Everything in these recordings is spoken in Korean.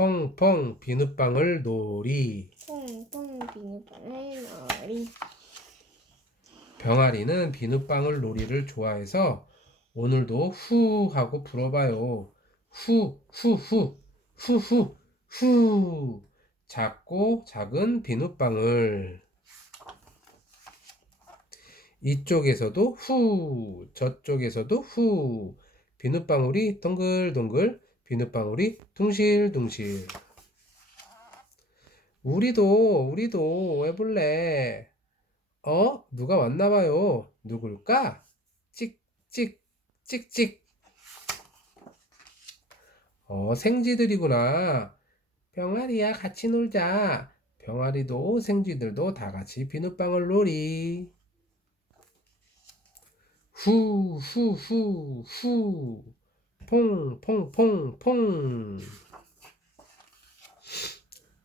펑펑 비눗방울 놀이. 퐁퐁 비눗방울 놀이. 병아리는 비눗방울 놀이를 좋아해서 오늘도 후 하고 불어봐요. 후, 후, 후, 후, 후, 후. 작고 작은 비눗방울. 이쪽에서도 후, 저쪽에서도 후. 비눗방울이 동글동글, 비눗방울이 둥실둥실. 우리도, 우리도 해볼래. 어? 누가 왔나 봐요. 누굴까? 찍 찍 찍 찍. 어, 생쥐들이구나. 병아리야, 같이 놀자. 병아리도 생쥐들도 다 같이 비눗방울 놀이. 후, 후, 후, 후. 퐁, 퐁, 퐁, 퐁.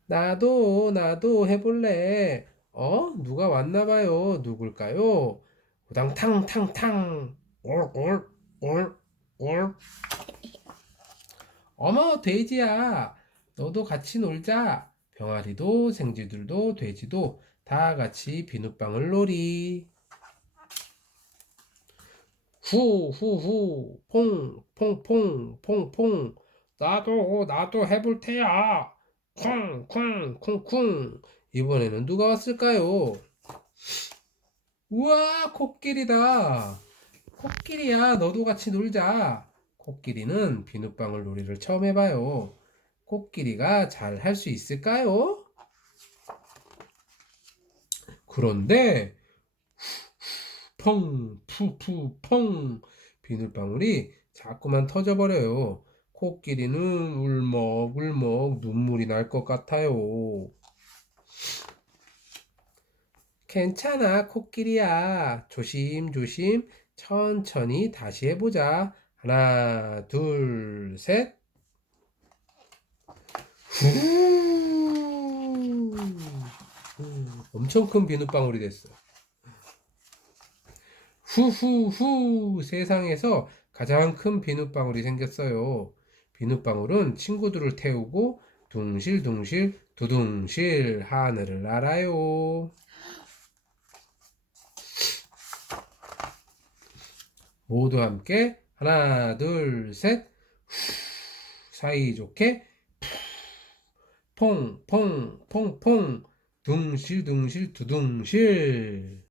나도, 나도 해볼래. 어? 누가 왔나 봐요. 누굴까요? 우당탕 탕탕. 올, 올, 올. 어머, 돼지야. 너도 같이 놀자. 병아리도 생쥐들도 돼지도 다 같이 비눗방울 놀이. 후, 후, 후. 퐁, 퐁, 퐁, 퐁, 퐁. 나도, 나도 해볼 테야. 쿵, 쿵, 쿵, 쿵. 이번에는 누가 왔을까요? 우와, 코끼리다. 코끼리야, 너도 같이 놀자. 코끼리는 비눗방울 놀이를 처음 해봐요. 코끼리가 잘 할 수 있을까요? 그런데 펑, 푸푸, 펑 비눗방울이 자꾸만 터져버려요. 코끼리는 울먹 울먹 눈물이 날 것 같아요. 괜찮아, 코끼리야. 조심조심 천천히 다시 해보자. 하나, 둘, 셋. 후. 엄청 큰 비눗방울이 됐어. 후후후 세상에서 가장 큰 비눗방울이 생겼어요. 비눗방울은 친구들을 태우고 둥실둥실 두둥실 하늘을 날아요. 모두 함께 하나 둘셋 사이좋게 퐁퐁퐁퐁 둥실둥실 두둥실